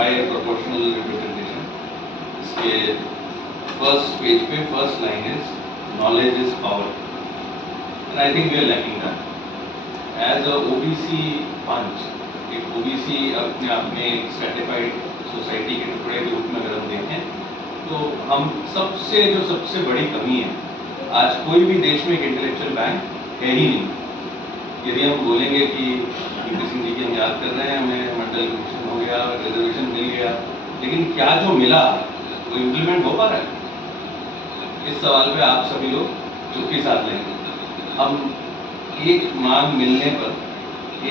Bye proportional representation. इसके first page पे first line is knowledge is power, and I think we are lacking that as a OBC punch. एक OBC अपने आप में एक stratified society के टुकड़े के रूप में अगर हम देखें तो हम सबसे बड़ी कमी है, आज कोई भी देश में एक इंटेलेक्चुअल बैंक है ही नहीं। यदि हम बोलेंगे कि वीपी सिंह जी की हम याद कर रहे हैं, हमें मंडल कमीशन हो गया, रिजर्वेशन मिल गया, लेकिन क्या जो मिला वो इम्प्लीमेंट हो पा रहा है? इस सवाल पे आप सभी लोग चुप्पी साध लेंगे। हम एक मांग मिलने पर,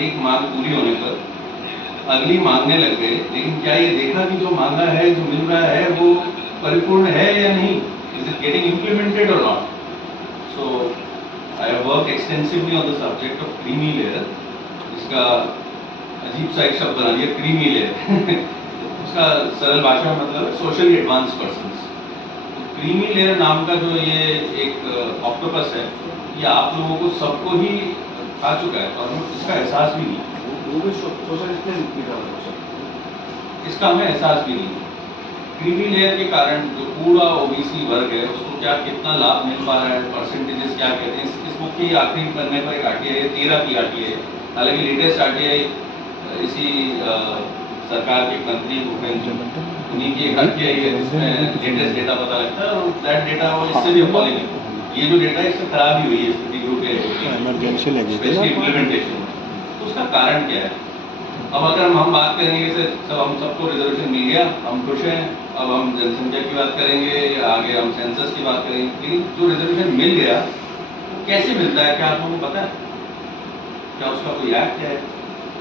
एक मांग पूरी होने पर अगली मांगने लग गए, लेकिन क्या ये देखा कि जो मांगा है, जो मिल रहा है, वो परिपूर्ण है या नहीं? इज इट गेटिंग इम्प्लीमेंटेड और not? So I have worked extensively on the subject of creamy layer. इसका अजीब सा एक शब्द बना दिया, creamy layer। उसका सरल भाषा में मतलब है सोशली एडवांस पर्सन्स। तो क्रीमी लेयर नाम का जो ये एक ऑक्टोपस है, ये आप लोगों को सबको ही खा चुका है और इसका एहसास भी नहीं। इसका हमें एहसास भी नहीं। क्रीमी लेयर के कारण जो पूरा ओबीसी वर्ग है उसको क्या कितना लाभ मिल पा रहा है, परसेंटेजेस क्या कहते हैं? इस बुक की आखिरी पन्ने पर एक आरटीआई है, 13 की आरटीआई है। हालांकि लेटेस्ट आरटीआई इसी सरकार के मंत्री भूपेंद्र, उन्हीं की एक आरटीआई है जिसमें लेटेस्ट डेटा पता लगता है, और दैट डेटा वो इससे भी अपॉलिंग है। ये जो डेटा है इससे खराब ही हुई है स्थिति ग्रुप के इम्प्लीमेंटेशन। तो उसका कारण क्या है? अब अगर हम बात करेंगे कि सब हम सबको रिजर्वेशन मिल गया, हम खुश हैं, अब हम जनसंख्या की बात करेंगे, आगे हम सेंसस की बात करेंगे, लेकिन जो रिजर्वेशन मिल गया वो कैसे मिलता है? क्या आप लोगों को पता है? क्या उसका कोई एक्ट है?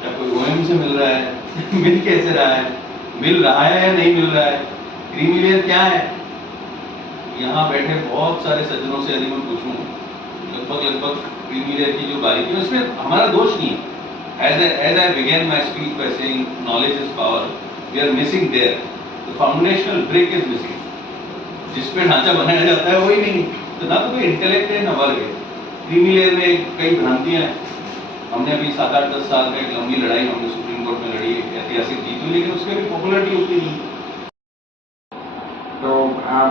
क्या कोई ओएम से मिल रहा है? मिल कैसे रहा है? मिल रहा है या नहीं मिल रहा है? क्रीमी लेयर क्या है? यहाँ बैठे बहुत सारे सज्जनों से यदि मैं पूछूं, लगभग क्रीमी लेयर की जो बारीकी है उसमें हमारा दोष नहीं है। As I began my speech by saying knowledge is power, we are missing there. The foundational brick is missing. जिस पे ढांचा बनाया जाता है वही नहीं, तो ना तो कोई इंटेलेक्ट है ना वर्ग है। क्रीमी लेयर में कई भ्रांतियां हैं। हमने अभी 7, 8, 10 साल का एक लंबी लड़ाई हमने सुप्रीम कोर्ट में लड़ी, एक ऐतिहासिक जीत हुई, लेकिन उसके भी पॉपुलरिटी होती नहीं। तो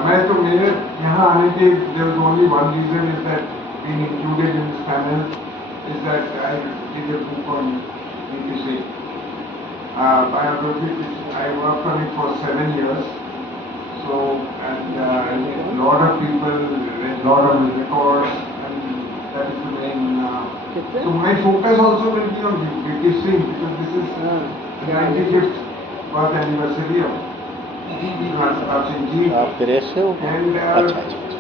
मैं तो मेरे यहाँ आने के there was only one reason is that being included in this panel is that I did a book on VP Singh biography, which I worked on it for 7 years. So, and a lot of people read a lot of records, and that is the main. So my focus also will be on VP Singh because this is the 95th birth anniversary of Pratap Singh Ji. And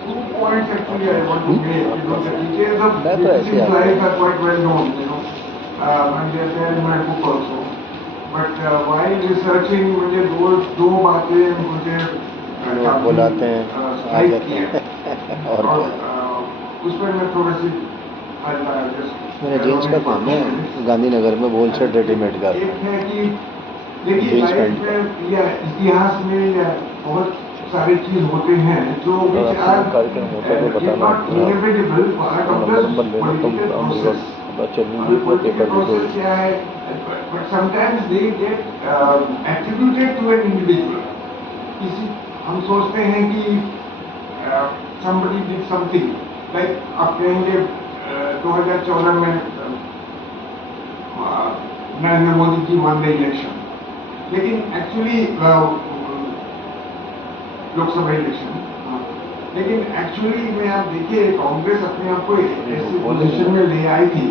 2 points actually I want to make. You know, the details of VP life are quite well known. You know, and they are there in my book also. But while researching, मुझे दो बातें मुझे बुलाते हैं आ जाते हैं और उस पर मैं थोड़ी सी मेरे जीन्स का काम है गांधीनगर में होलसेल रेडीमेड का। एक है कि देखिए लाइफ में या इतिहास में या बहुत सारे चीज होते हैं जो कार्यक्रम होता है तो बताना क्या है, but sometimes they get attributed to an individual. किसी हम सोचते हैं कि somebody did something, like आप कहेंगे 2014 में Narendra Modi ji one the election, लेकिन एक्चुअली लोकसभा इलेक्शन, लेकिन एक्चुअली में आप देखिए कांग्रेस अपने आप को ऐसी पोजीशन में ले आई थी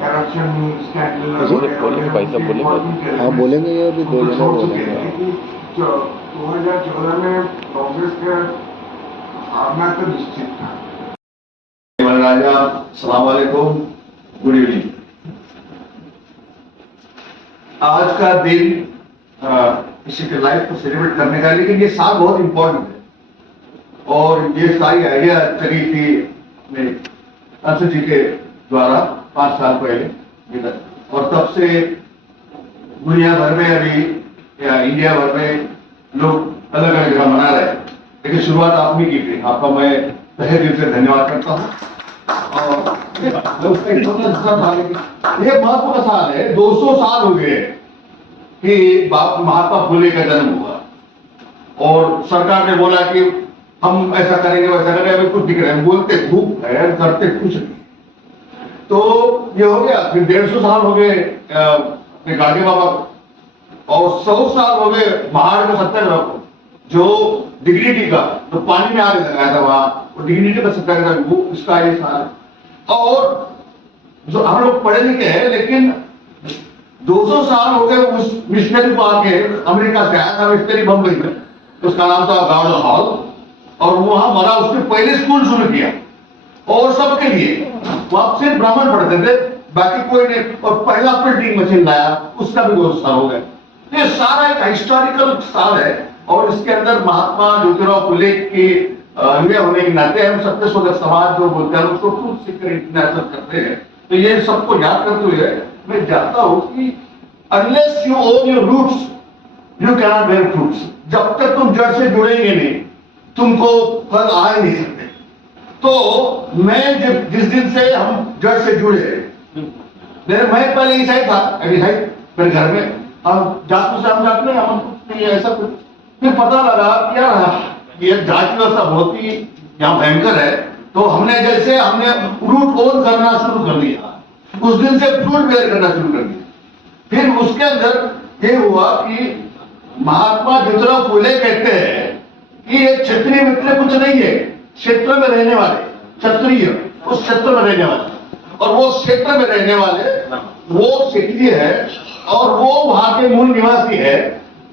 करप्शन स्कैंडल। हाँ बोलेंगे, ये अभी 2 जने बोलेंगे। 2014 में कांग्रेस का हारना तो निश्चित था। राजा सलाम वालेकुम, गुड इवनिंग। आज का दिन किसी के लाइफ को सेलिब्रेट करने का, लेकिन ये साल बहुत इंपॉर्टेंट है और ये सारी आइडिया चली थी अंशु जी के द्वारा 5 साल पहले, और तब से दुनिया भर में अभी या इंडिया भर में लोग अलग अलग जगह मना रहे हैं, लेकिन शुरुआत आपने की थी। आपका मैं तहे दिल से धन्यवाद करता हूँ। और उसका इतना था, लेकिन ये महत्व का साल है। 200 साल हो गए कि महात्मा फुले का जन्म हुआ और सरकार ने बोला कि हम ऐसा करेंगे वैसा करेंगे, अभी कुछ दिख रहा है, बोलते धूप है करते कुछ नहीं। तो ये हो गया, फिर 150 साल हो गए अपने गांधी बाबा और 100 साल हो गए महाड़ के सत्याग्रह को, जो डिग्निटी का जो पानी में आग लगाया था वहां, वो डिग्निटी का सत्याग्रह, वो इसका ये साल है। और जो हम लोग पढ़े लिखे हैं, लेकिन 200 साल हो गए उस मिशनरी को आके अमेरिका से आया था मिशनरी बम्बई में, उसका नाम था गॉर्डन हॉल, और वहां बड़ा उसने पहले स्कूल शुरू किया और सबके लिए, वहां सिर्फ ब्राह्मण पढ़ते थे, बाकी कोई नहीं। और पहला प्रिंटिंग मशीन लाया, उसका भी 200 साल हो गए। ये सारा एक हिस्टोरिकल साल है और इसके अंदर महात्मा ज्योतिराव फुले की अन्य होने के नाते हम सत्यशोधक समाज जो बोलते हैं उसको ट्रूथ सीकर इंटरनेशनल करते हैं। तो ये सबको याद करते हुए मैं जानता हूं कि unless you own your roots you cannot bear fruits. जब तक तुम जड़ से जुड़ेंगे नहीं, तुमको फल आ ही नहीं सकते। तो मैं जिस दिन से हम जड़ से जुड़े, मैं पहले ईसाई था, ईसाई मेरे घर में हम जात से हम जाते हैं, हम कुछ नहीं ऐसा कुछ। फिर पता लगा यार ये जाति व्यवस्था बहुत ही यहाँ भयंकर है, तो हमने रूट ओन करना शुरू कर दिया, उस दिन से फ्रूट बेयर करना शुरू कर दिया। फिर उसके अंदर ये हुआ कि महात्मा ज्योतिराव फुले कहते हैं कि ये क्षत्रिय मित्र कुछ नहीं है, क्षेत्र में रहने वाले क्षत्रिय, उस क्षेत्र में रहने वाले, और वो क्षेत्र में रहने वाले वो क्षत्रिय है और वो वहां के मूल निवासी है,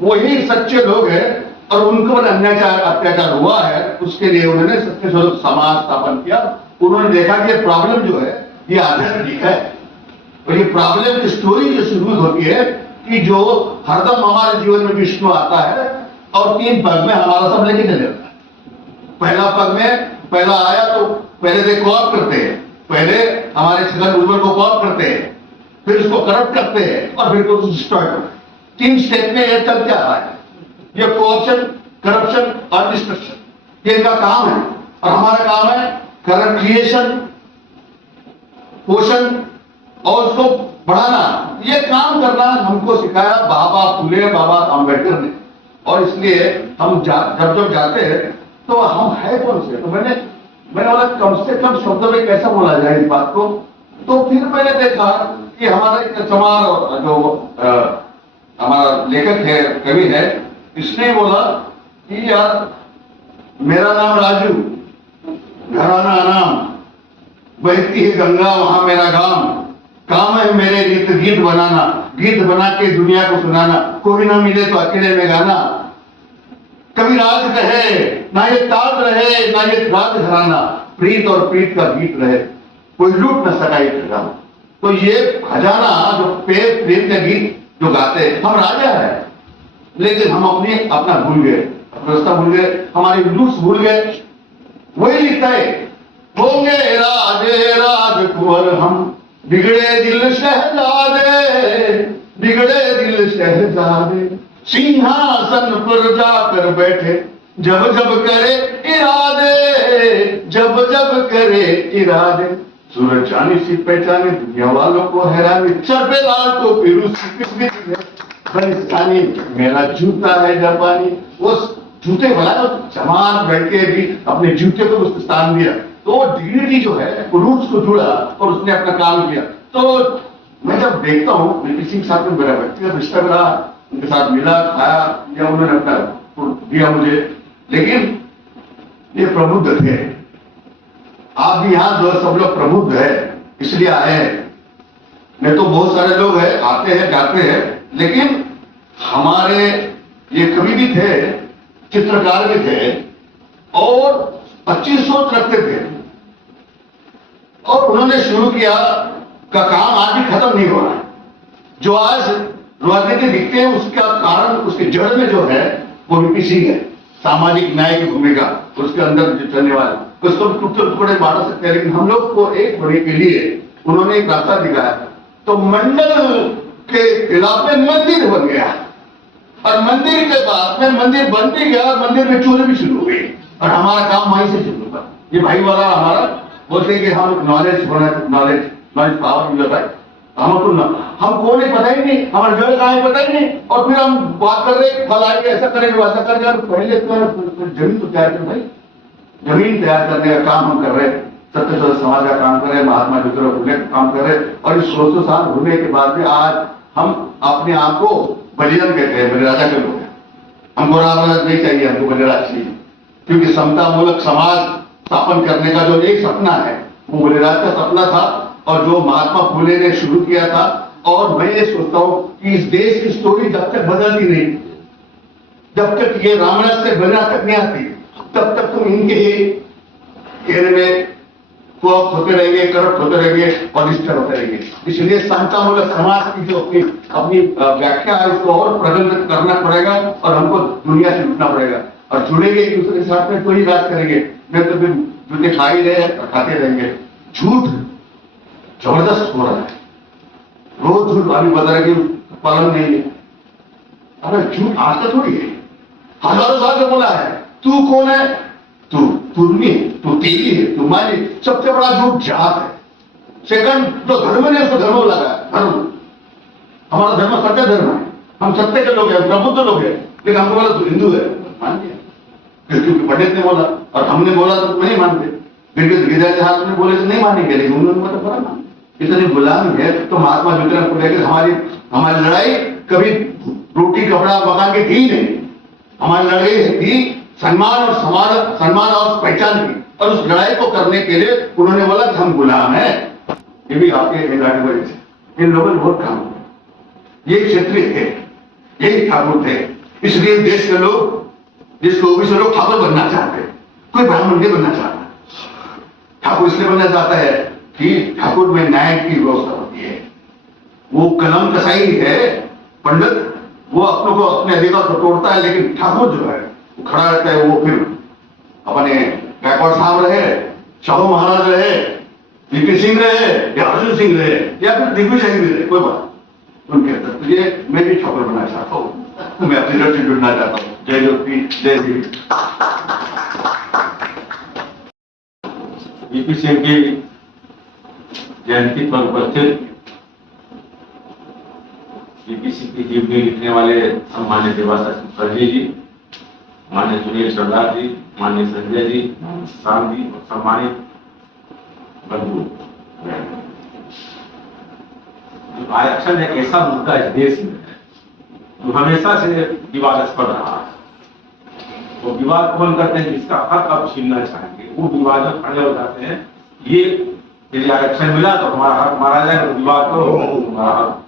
वही सच्चे लोग हैं और उनको अत्याचार हुआ है। उसके लिए उन्होंने सत्यशोधक समाज स्थापन किया। उन्होंने देखा कि ये प्रॉब्लम जो है ये आध्यात्मिक है, और ये प्रॉब्लम की स्टोरी जो शुरू होती है कि जो हरदम हमारे जीवन में विष्णु आता है और 3 पग में हमारा सब लेके चले जाता है। पहला पग में पहला आया तो पहले से कॉप करते हैं, पहले हमारे छगन भुजबल को कॉप करते हैं, फिर उसको करप्ट करते हैं और फिर उसको डिस्ट्रॉय करते हैं। 3 स्टेप में ये चलते आ रहा है, ये कोऑप्शन, करप्शन और डिस्ट्रक्शन, ये इनका काम है। और हमारा काम है करप्ट क्रिएशन, पोषण और उसको बढ़ाना। ये काम करना हमको सिखाया बाबा फुले, बाबा अम्बेडकर ने। और इसलिए हम जब जाते हैं तो हम है कौन से, तो मैंने बोला कम से कम शब्द में कैसा बोला जाए इस बात को। तो फिर मैंने देखा कि हमारा एक चमार जो हमारा लेखक है, कवि है, इसने बोला कि यार मेरा नाम राजू, घराना नाम, बहती है गंगा वहां मेरा गांव, काम है मेरे नित्य गीत बनाना, गीत बना के दुनिया को सुनाना, कोई ना मिले तो अकेले में गाना, कभी राज रहे ना ये ताज रहे ना ये राज घराना, प्रीत और प्रीत का गीत रहे कोई लूट न सका ये खजाना। तो ये खजाना जो प्रेम का गीत जो गाते हैं, हम राजा है, लेकिन हम अपना भूल गए, व्यवस्था भूल गए, हमारी लूट्स भूल गए। वही लिखता है होंगे राजे राजकुंवर हम, बिगड़े दिल शहजादे, बिगड़े दिल शहजादे, सिंहासन पर जाकर बैठे जब जब करे इरादे, जब जब करे इरादे, सूरज जानी सी पहचाने दुनिया वालों को हैरानी, सर पे लाल टोपी बनिस्तानी, मेरा जूता है जापानी। वो जूते बनाया, जमान बैठ के भी अपने जूते को उसने स्थान दिया। तो डिग्निटी जो है रूट्स को जुड़ा और उसने अपना काम किया। तो मैं जब देखता हूँ वीपी सिंह साहब में मेरा व्यक्तिगत रिश्ता रहा, उनके साथ मिला, खाया, या उन्होंने अपना दिया मुझे, लेकिन ये प्रबुद्ध थे। आप भी यहाँ जो सब लोग प्रबुद्ध है इसलिए आए हैं, नहीं तो बहुत सारे लोग हैं आते हैं जाते हैं, लेकिन हमारे ये कवि भी थे, चित्रकार भी थे और 25 सोच रखते थे, और उन्होंने शुरू किया का काम आज भी खत्म नहीं हो रहा है। जो आज राजनीति दिखते हैं उसका कारण, उसके जड़ में जो है वो वीपी सिंह है। सामाजिक न्याय की भूमिका उसके अंदर जो चलने वाला, उसको टुकड़े बांट सकते हैं, लेकिन हम लोग को एक होने के लिए उन्होंने एक रास्ता दिखाया। तो मंडल के इलाके में मंदिर बन गया, और मंदिर के बाद में मंदिर बन भी गया और मंदिर में चोरी भी शुरू हो गई, और हमारा काम वहीं से शुरू हुआ। ये भाई वाला हमारा बोलते हैं कि हम नॉलेज होना, नॉलेज पावर मिल रहा है, हमको नहीं पता ही नहीं, हमारे घर कहाँ है पता ही नहीं, और फिर हम बात कर रहे फल आएंगे, ऐसा करेंगे वैसा करेंगे। पहले तो जमीन तो तैयार कर भाई, जमीन तैयार करने का काम हम कर रहे हैं, सत्य समाज का काम कर रहे हैं, महात्मा ज्योतिराव फुले का काम कर रहे हैं। और इस 1600 साल होने के बाद भी आज हम अपने आप को बलिदान कहते हैं, बलिराजा के लोग हैं। हमको राम राज नहीं चाहिए, हमको बलिराज चाहिए, क्योंकि समता मूलक समाज स्थापन करने का जो एक सपना है वो बलिराज का सपना था, और जो महात्मा फुले ने शुरू किया था। और मैं ये सोचता हूं कि इस देश की स्टोरी जब तक बदलती नहीं, जब तक ये रामायण से बना तक नहीं आती, तब तक तुम इनके ही घेरे में कोप होते रहेंगे, करप्ट होते रहेंगे और डिस्टर्ब होते रहेंगे। इसलिए समतामूलक समाज की जो अपनी व्याख्या है उसको और प्रगल्भ करना पड़ेगा, और हमको दुनिया से जुटना पड़ेगा, और जुड़ेंगे एक दूसरे के साथ में तो ही राज करेंगे, नहीं तो फिर जूते खा ही रहे और खाते रहेंगे। झूठ जबरदस्त हो रहा है, रोज झूठ अभी बता रहे कि पालन नहीं है। अरे झूठ आज का थोड़ी है, हजारों साल से बोला है। तू कौन है? तू तुर्मी है, तू तेली है, तू माली। सबसे बड़ा झूठ जात है। सेकंड जो धर्म है उसको धर्म लगा, धर्म हमारा धर्म सत्य धर्म है, हम सत्य के लोग हैं, प्रबुद्ध लोग हैं। लेकिन हमको बोला तू हिंदू है, मान लिया, क्योंकि पंडित ने बोला और हमने बोला तो नहीं मानते। गिरजाहार ने बोले तो नहीं मानेंगे, लेकिन उन्होंने मतलब बोला ना। इतनी गुलामी है तो महात्मा ज्योतिराव फुले की हमारी लड़ाई कभी रोटी कपड़ा मकान की थी नहीं। हमारी लड़ाई थी सम्मान और पहचान की, और उस लड़ाई को करने के लिए उन्होंने बोला कि हम गुलाम हैं। ये भी आपके इन लोगों ने बहुत काम किया। ये क्षत्रिय थे, यही ठाकुर थे, इसलिए देश के लोग, जिसको ओबीसी लोग ठाकुर बनना चाहते, कोई ब्राह्मण नहीं बनना चाहता। ठाकुर इसलिए बनना चाहता है कि ठाकुर में न्याय की व्यवस्था होती है। वो कलम कसाई है पंडित, वो अपने अधिकार को तोड़ता है, लेकिन ठाकुर जो है वो खड़ा रहता है। वो फिर अपने गायकवाड़ साहब रहे, शाहू महाराज रहे, वीपी सिंह रहे, या अर्जुन सिंह रहे, या फिर दिग्विजय सिंह रहे, कोई बात उनके अंदर। तो ये मैं भी ठाकुर बनना चाहता हूँ, मैं अपनी जड़ से जुड़ना चाहता हूँ। जय ज्योति, जय देवी। वीपी सिंह की जयंती पर उपस्थित वीपी सिंह की जीवनी लिखने वाले सम्मान्य देवाशीष मुखर्जी जी, माननीय सुनील सरदार जी, माननीय संजय जी, शाम जी और सम्मानित बंधु, आरक्षण एक ऐसा मुद्दा इस देश में जो हमेशा से विवादास्पद रहा है। वो विवाद कौन करते हैं? जिसका हक आप छीनना चाहेंगे, वो विवाद में खड़े हो जाते हैं। ये यदि आरक्षण मिला तो हमारा हक मारा जाए, तो विवाद करो हमारा हक,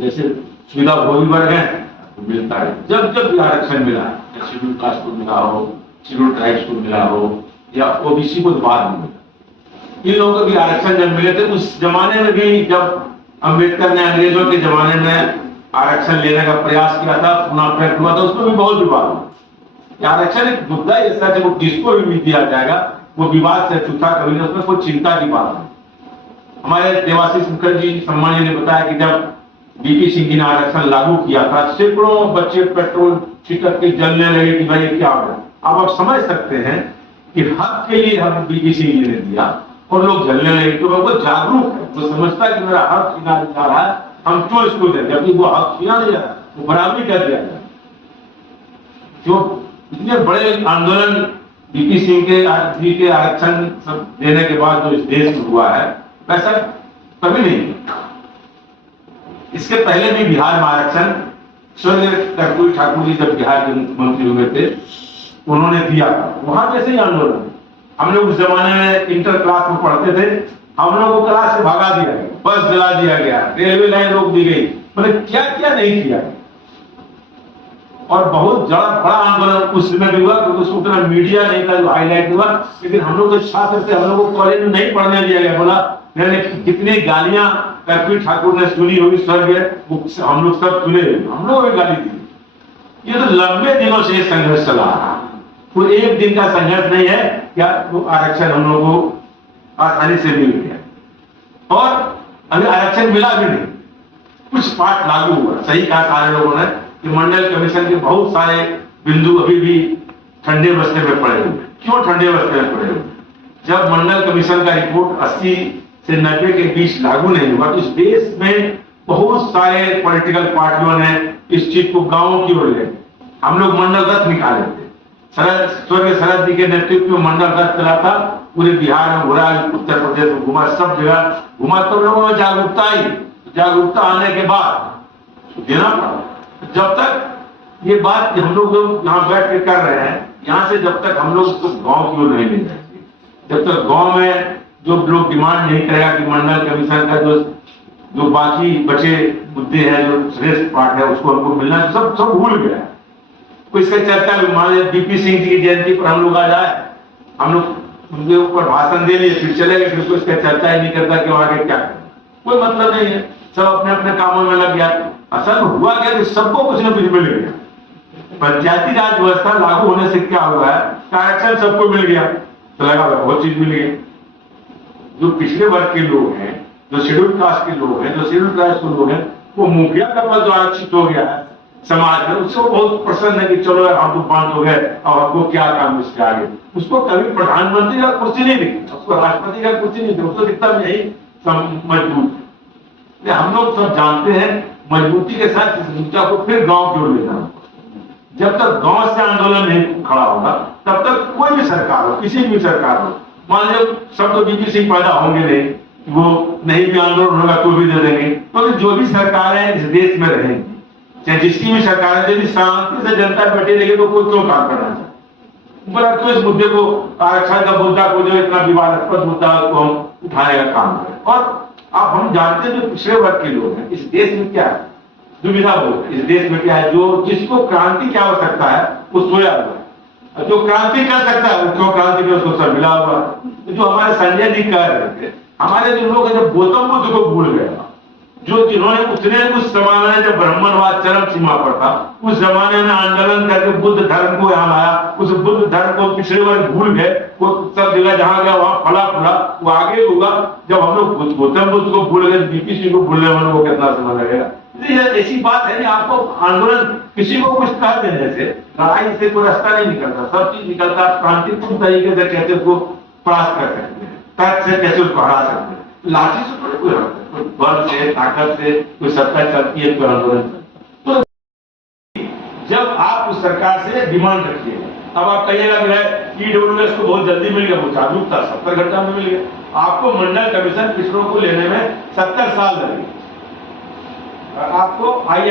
जैसे सुविधा भोगी वर्ग है तो मिलता है। जब जब भी आरक्षण मिला, शेड्यूल कास्ट को मिला हो, शेड्यूल ट्राइब्स को मिला हो, या ओबीसी को बाद में मिला। इन लोगों को भी आरक्षण जब मिले थे, उस जमाने में भी जब अम्बेडकर ने अंग्रेजों के जमाने में आरक्षण लेने का प्रयास किया था, पुनः प्रयत्न हुआ था, उसमें भी बहुत विवाद हुआ। आरक्षण एक मुद्दा ऐसा है जो जिसको भी दिया जाएगा वो विवाद से छूटा कभी नहीं, उसमें कोई चिंता की बात नहीं। हमारे देवाशीष मुखर्जी सम्मानी ने बताया कि जब वीपी सिंह जी ने आरक्षण लागू किया था, सैकड़ों बच्चे पेट्रोल छिटक के जलने लगे कि भाई क्या हो। अब आप समझ सकते हैं कि हक के लिए हम वीपी सिंह जी ने दिया और लोग जलने लगे। तो वो जागरूक है, वो समझता है कि मेरा हक छीना जा रहा है, हम क्यों इसको दें, जबकि वो हक छीना नहीं जा रहा, वो बराबरी कर दिया जाए। जो इतने बड़े आंदोलन वीपी सिंह के आरक्षण सब देने के बाद जो इस देश में हुआ है, वैसा कभी नहीं। इसके पहले भी बिहार में आरक्षण स्वर्गीय कर्पूरी ठाकुर जी जब बिहार के मुख्यमंत्री हुए थे, उन्होंने दिया। वहां कैसे ही आंदोलन, हम लोग उस जमाने में इंटर क्लास में पढ़ते थे, हम लोग को क्लास से भगा दिया गया, बस जला दिया गया, रेलवे लाइन रोक दी गई, मतलब क्या क्या नहीं किया। और बहुत बड़ा आंदोलन उस समय भी हुआ, क्योंकि उसको उतना मीडिया नहीं था जो हाईलाइट हुआ। लेकिन हम लोग जो छात्र थे, हम लोग को कॉलेज में नहीं पढ़ने दिया गया। बोला मैंने कितनी गालियां कर्पूरी ठाकुर ने सुनी होगी, स्वर्गीय हम लोग सब सुने, हम लोग भी गाली दी। ये तो लंबे दिनों से संघर्ष चला रहा, कोई एक दिन का संघर्ष नहीं है। क्या वो आरक्षण हम लोग को आसानी से मिल गया, और अभी आरक्षण मिला भी नहीं, कुछ पार्ट लागू हुआ। सही कहा सारे लोगों ने कि मंडल कमीशन के बहुत सारे बिंदु अभी भी ठंडे बस्ते में पड़े हुए। क्यों ठंडे बस्ते में पड़े हुए? जब मंडल कमीशन का रिपोर्ट 80 से 90 के बीच लागू नहीं हुआ तो इस देश में बहुत सारे पॉलिटिकल पार्टियों ने इस चीज को गांवों की ओर ले, हम लोग मंडल रथ निकाले थे। स्वर्गीय शरद जी के नेतृत्व में मंडल रथ चला था, पूरे बिहार में घुरा, उत्तर प्रदेश में घुमा, सब जगह घुमा, तो लोगों में जागरूकता आई। जागरूकता आने के बाद देना पड़ा। जब तक ये बात हम लोग यहाँ बैठ के कर रहे हैं, यहाँ से जब तक हम लोग गांव की ओर नहीं ले जाएंगे, जब तक गांव में जो लोग डिमांड नहीं करेगा कि मंडल कमीशन का जो बाकी बचे मुद्दे हैं, जो श्रेष्ठ पार्ट है उसको हमको मिलना, सब भूल गया। कोई इसका चर्चा भी, मान लीजिए बीपी सिंह जी की जयंती पर हम लोग आ जाए, हम लोग उनके ऊपर भाषण दे लिए, फिर चले गए, फिर कोई इसका चर्चा ही नहीं करता कि आगे क्या करें, कोई मतलब नहीं है, सब अपने अपने कामों में लग गया। असल में हुआ क्या कि सबको कुछ न कुछ मिल गया। पंचायती राज व्यवस्था लागू होने से क्या हुआ है, आरक्षण सबको मिल गया, तो लगा बहुत चीज मिल गई। जो पिछड़े वर्ग के लोग हैं, जो शेड्यूल कास्ट के लोग हैं, जो शेड्यूल कास्ट के लोग हैं, वो मुखिया का पद जो आरक्षित हो गया है समाज में, उसको बहुत प्रसन्न है कि चलो हम तो बांध हो गए, और हमको क्या काम इसके आगे। उसको कभी प्रधानमंत्री का कुर्सी नहीं दिखता, उसको राष्ट्रपति का कुर्सी नहीं दिखता, उसको दिखता यही मजबूत। हम लोग सब जानते हैं मजबूती के साथ इस मुद्दा को फिर गांव की ओर ले जाना। जब तक गांव से आंदोलन नहीं खड़ा होगा तब तक कोई भी सरकार हो, किसी भी सरकार हो, मान लीजिए सब तो बीपी सिंह पैदा होंगे नहीं, वो नहीं भी आंदोलन होगा तो भी दे देंगे, तो जो भी सरकारें इस देश में रहेंगी, चाहे जिसकी भी सरकार है, यदि शांति से जनता बैठी रहेगी तो कोई क्यों काम करना चाहिए। बोला तो इस मुद्दे को, आरक्षण का मुद्दा को, जो इतना विवादास्पद मुद्दा को हम उठाने का काम करें। और आप हम जानते हैं जो पिछड़े वर्ग के लोग हैं इस देश में क्या है, दुविधा बोलते इस देश में क्या है, जो जिसको क्रांति की आवश्यकता है वो सोया हुआ है, जो क्रांति कर सकता है वो क्यों क्रांति में उसको सब मिला हुआ है। जो हमारे संजय जी कह रहे थे, हमारे जो लोग हैं जो गौतम बुद्ध को भूल गए, जो जिन्होंने उस जमाने में जब ब्राह्मणवाद चरम सीमा पर था, उस जमाने में आंदोलन करके बुद्ध धर्म को यहाँ लाया, उस बुद्ध धर्म को पिछड़े वर्ग भूल गए, वो सब जगह जहां गया वहां फला फूला, वो आगे होगा। जब हम लोग गौतम बुद्ध को भूल गए, बीपी सिंह को भूलने वालों को कितना समय लगेगा। ऐसी बात है, आपको आंदोलन किसी को कुछ कह देने से, लड़ाई से कोई रास्ता नहीं निकलता, सब चीज निकलता है शांतिपूर्ण तरीके से, कैसे उसको परास्त कर सकते हैं, तर्क से कैसे उसको हरा सकते हैं, लाठी से थोड़ी कोई हराता है, बल से, ताकत से कोई सत्ता चलती है, कोई आंदोलन। तो जब आप उस सरकार से डिमांड रखिएगा, अब आप कहिएगा कि ईडब्ल्यूएस को बहुत जल्दी मिल गया, वो जागरूकता 70 घंटा में मिल गया। आपको मंडल कमीशन पिछड़ों को लेने में 70 साल लगे, आपको आइए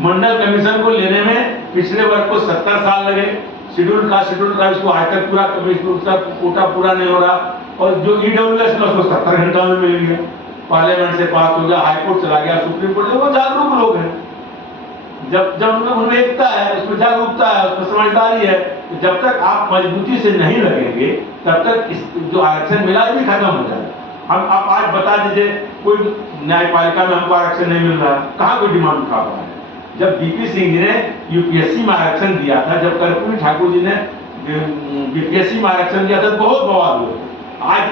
मंडल कमीशन को लेने में पिछले वर्ग को 70 साल लगे, शेड्यूल का इसको आयकर पूरा कोटा पूरा नहीं हो रहा, और जो ईडब्ल्यूएस में उसको 70 घंटा में मिल गया, पार्लियामेंट से पास हो गया, हाईकोर्ट चला गया, सुप्रीम कोर्ट, वो जागरूक लोग हैं। जब उनमें एकता है, उसमें जागरूकता है, उसमें समझदारी है, जब तक आप मजबूती से नहीं लगेंगे तब तक इस जो आरक्षण मिला भी खत्म हो जाएगा। हम आप आज बता दीजिए, कोई न्यायपालिका में हमको आरक्षण नहीं मिल रहा, कहाँ कोई डिमांड उठा पा है। जब बीपी सिंह जी ने यूपीएससी में आरक्षण दिया था, जब कर्पूरी ठाकुर जी ने बीपीएससी में आरक्षण दिया था, बहुत बवाल हुआ। आज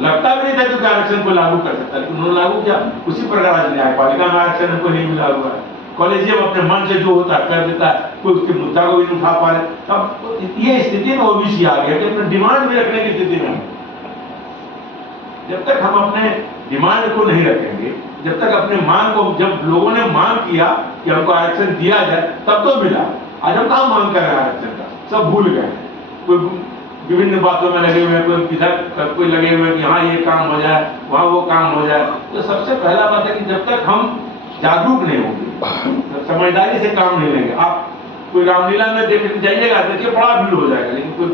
लगता भी नहीं था कि आरक्षण को लागू कर सकता, लेकिन उन्होंने लागू किया। उसी प्रकार आज न्यायपालिका में आरक्षण हमको नहीं मिला हुआ है, कॉलेजियम अपने मन से जो होता है कर देता है, कोई उसके मुद्दा को भी नहीं उठा पा रहे। अब ये स्थिति में ओबीसी आ गया कि अपने डिमांड भी रखने की स्थिति में। जब तक हम अपने डिमांड को नहीं रखेंगे, जब तक अपने मांग को, जब लोगों ने मांग किया कि हमको आरक्षण दिया जाए तब तो मिला, आज हम कहाँ मांग कर रहे हैं आरक्षण का, सब भूल गए। कोई विभिन्न बातों में लगे हुए हैं, कोई इधर कोई लगे हुए हैं कि हाँ ये काम हो जाए, वहाँ वो काम हो जाए। तो सबसे पहला बात है कि जब तक हम जागरूक नहीं होंगे, समझदारी से काम नहीं लेंगे। आप कोई रामलीला में देख जाइएगा, देखिए बड़ा भीड़ हो जाएगा, लेकिन कोई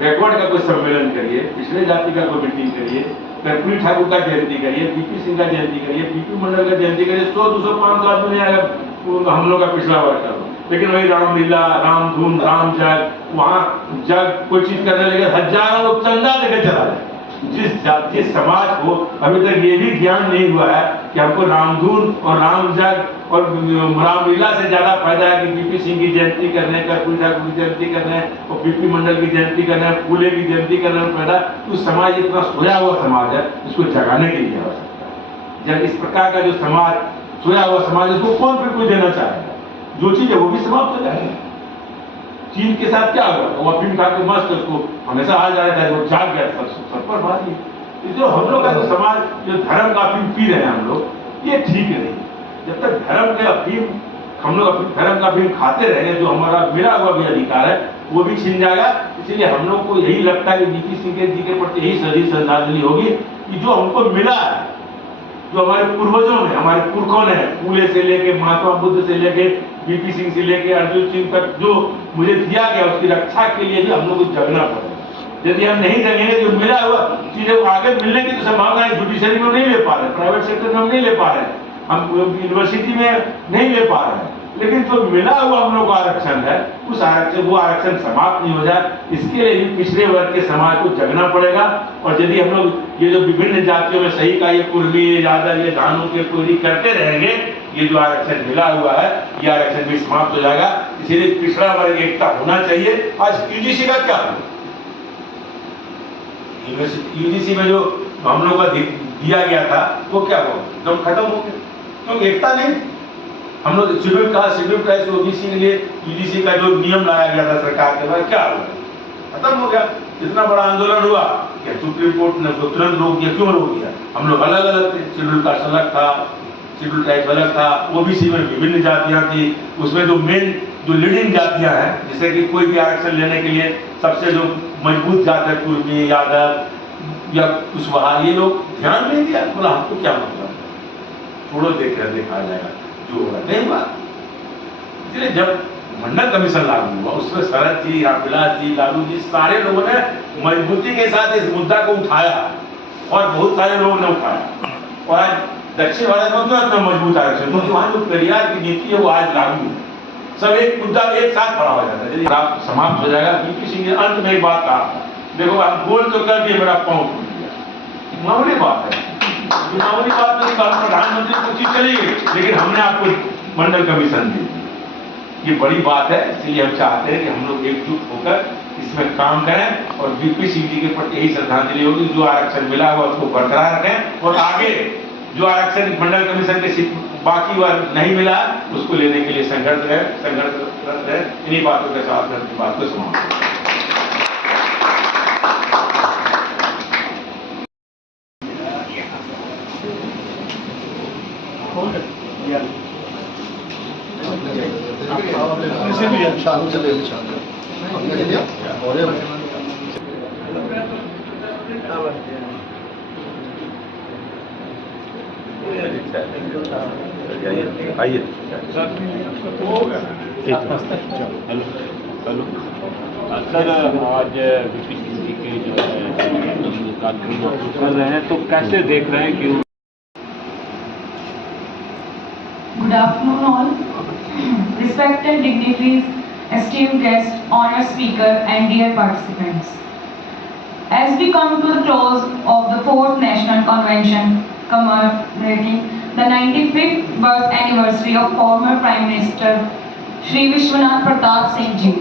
बैकवर्ड का कोई सम्मेलन करिए, पिछड़े जाति का कोई मीटिंग करिए, कर्पूरी ठाकुर का जयंती करिए, बीपी सिंह का जयंती करिए, बीपी मंडल का जयंती करिए, 100, 200, 500 आदमी नहीं आएगा हम लोग का पिछड़ा वर्ग का। लेकिन वही रामलीला, राम धूम, राम जग, वहाँ जग कोई चीज करने लगे, हजारों लोग चंदा लेकर चला जाए। जिस समाज को अभी तक ये भी ज्ञान नहीं हुआ है कि हमको रामधुन और राम जग और रामलीला से ज्यादा फायदा है कि बीपी सिंह की जयंती करने, कर्पूरी ठाकुर की जयंती करने और बीपी मंडल की जयंती करने, फूले की जयंती करने में फायदा। तो समाज इतना सोया हुआ समाज है, इसको जगाने की आवश्यकता है। जब इस प्रकार का जो समाज सोया हुआ समाज, इसको कौन फिर कोई देना चाहेगा? जो चीज है वो भी समाप्त हो जाएगी। चीन के साथ क्या हुआ, वो अफीम खा के मस्त उसको हमेशा आ जा रहा था, वो जाग गया सब पर बात ही। जो हम लोग का जो समाज जो धर्म का अफीम पी रहे हैं हम लोग, ये ठीक नहीं। जब तक धर्म के अफीम हम लोग धर्म का अफीम खाते रहेंगे, जो हमारा मिला हुआ भी अधिकार है वो भी छीन जाएगा। इसलिए हम लोग को यही लगता है कि वीपी सिंह जी के प्रति यही सदी श्रद्धांजलि होगी कि जो हमको मिला है, जो हमारे पूर्वजों ने, हमारे पुरखों ने, फूले से लेके महात्मा बुद्ध से लेके वीपी सिंह से लेके अर्जुन सिंह तक जो मुझे दिया गया, उसकी रक्षा के लिए भी हम लोग को जगना पड़ेगा। यदि हम नहीं जगेंगे, जो मिला हुआ चीजें आगे मिलने की तो संभावना है, जुडिशरी में नहीं ले पा रहे, प्राइवेट सेक्टर में हम नहीं ले पा रहे, हम यूनिवर्सिटी में नहीं ले पा रहे हैं, लेकिन जो मिला हुआ हम लोग का आरक्षण है, उस आरक्षण वो आरक्षण समाप्त नहीं हो जाए, इसके लिए भी पिछड़े वर्ग के समाज को जगना पड़ेगा। और यदि हम लोग ये जो विभिन्न जातियों में सही का ये कुर्मी, ये यादव, ये धानों के कोरी करते रहेंगे, ये जो आरक्षण मिला हुआ है ये आरक्षण भी समाप्त हो जाएगा। इसीलिए पिछड़ा वर्ग एकता होना चाहिए। आज यूजीसी का क्या हुआ, यूजीसी में जो हम लोग का दिया गया था वो क्या हुआ, एकदम खत्म हो गया, क्योंकि एकता नहीं। हम लोग शेड्यूल कास्ट ओबीसी के लिए यूजीसी का जो नियम लाया गया था सरकार के बाद, क्या हुआ, खत्म हो गया। इतना बड़ा आंदोलन हुआ कि सुप्रीम कोर्ट ने उसको तुरंत रोक दिया। क्यों रोक दिया, हम लोग अलग अलग थे, शेड्यूल कास्ट अलग था, शेड्यूल ट्राइब अलग था, ओबीसी में विभिन्न जातियां थी, उसमें जो मेन जो लीडिंग जातियां हैं, जैसे कि कोई भी आरक्षण लेने के लिए सबसे जो मजबूत जात है, कुर्मी, यादव या कुशवाहा, ये लोग ध्यान नहीं दिया, बोला हमको क्या मतलब, थोड़ा देखा जाएगा, जो हो रहा नहीं हुआ। इसलिए जब मंडल कमीशन लागू हुआ, उसमें शरद जी, रामविलास जी, लालू जी, सारे लोगों ने मजबूती के साथ इस मुद्दा को उठाया और बहुत सारे लोगों ने उठाया। और आज दक्षिण भारत में तो मजबूत आरक्षण, क्योंकि वहां जो पेरियार की नीति है वो आज लागू है, सब एक मुद्दा एक साथ खड़ा हो जाता है। यदि समाप्त हो जाएगा। वीपी सिंह ने अंत में एक बात कहा, देखो हम बोल तो कर दिए, मेरा पाँव टूट गया, मामूली बात है, मामूली बात नहीं, कल प्रधानमंत्री को चीज चली गई, लेकिन हमने आपको मंडल कमीशन दी, ये बड़ी बात है। इसलिए हम चाहते हैं कि हम लोग एकजुट होकर इसमें काम करें और वीपी सिंह जी के प्रति यही श्रद्धांजलि होगी, जो आरक्षण मिला हुआ उसको बरकरार रखें और आगे जो आरक्षण मंडल कमीशन के बाकी वर्ग नहीं मिला उसको लेने के लिए संघर्षरत रहे। इन्हीं बातों के साथ अपनी बात को समाप्त करें। शाम से ले आइए सर, आज वीपी सिंह जी के जो कार्यक्रम कर रहे हैं, तो कैसे देख रहे हैं कि Good afternoon all. Respected dignitaries, esteemed guests, honored speaker and dear participants. As we come to the close of the 4th National Convention commemorating the 95th birth anniversary of former Prime Minister Shri Vishwanath Pratap Singh Ji,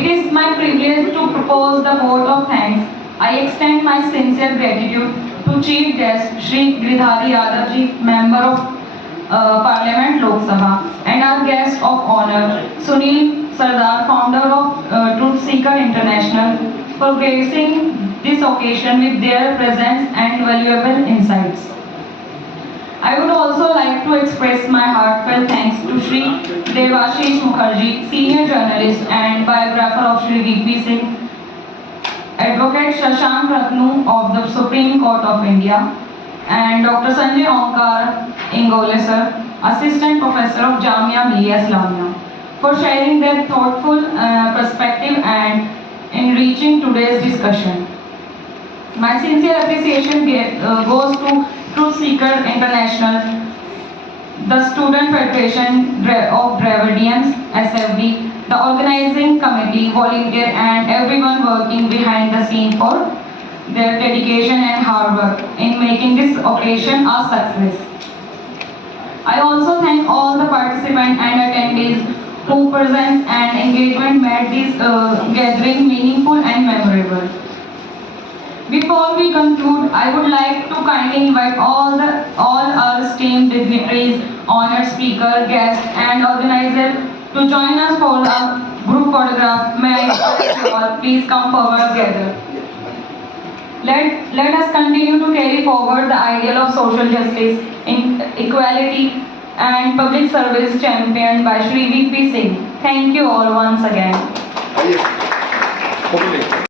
it is my privilege to propose the vote of thanks. I extend my sincere gratitude to Chief Guest Shri Giridhari Yadav Ji, Member of Parliament Lok Sabha, and our guest of honor Sunil Sardar, founder of Truth Seeker International, for gracing this occasion with their presence and valuable insights. I would also like to express my heartfelt thanks to Shri Devashish Mukherjee, senior journalist and biographer of Shri VP Singh, Advocate Shashank Ratnu of the Supreme Court of India, and Dr. Sanjay Omkar Ingole sir, Assistant Professor of Jamia Millia Islamia, for sharing their thoughtful perspective and enriching today's discussion. My sincere appreciation goes to Truth Seeker International, the Student Federation of Dravidians, SFD, the organizing committee, volunteer and everyone working behind the scene for their dedication and hard work in making this occasion a success. I also thank all the participants and attendees whose presence and engagement made this gathering meaningful and memorable. Before we conclude, I would like to kindly invite all our esteemed dignitaries, honored speaker, guests and organizers To join us for a group photograph, may I request you all please come forward together. Let us continue to carry forward the ideal of social justice, equality and public service championed by Shri V.P. Singh. Thank you all once again.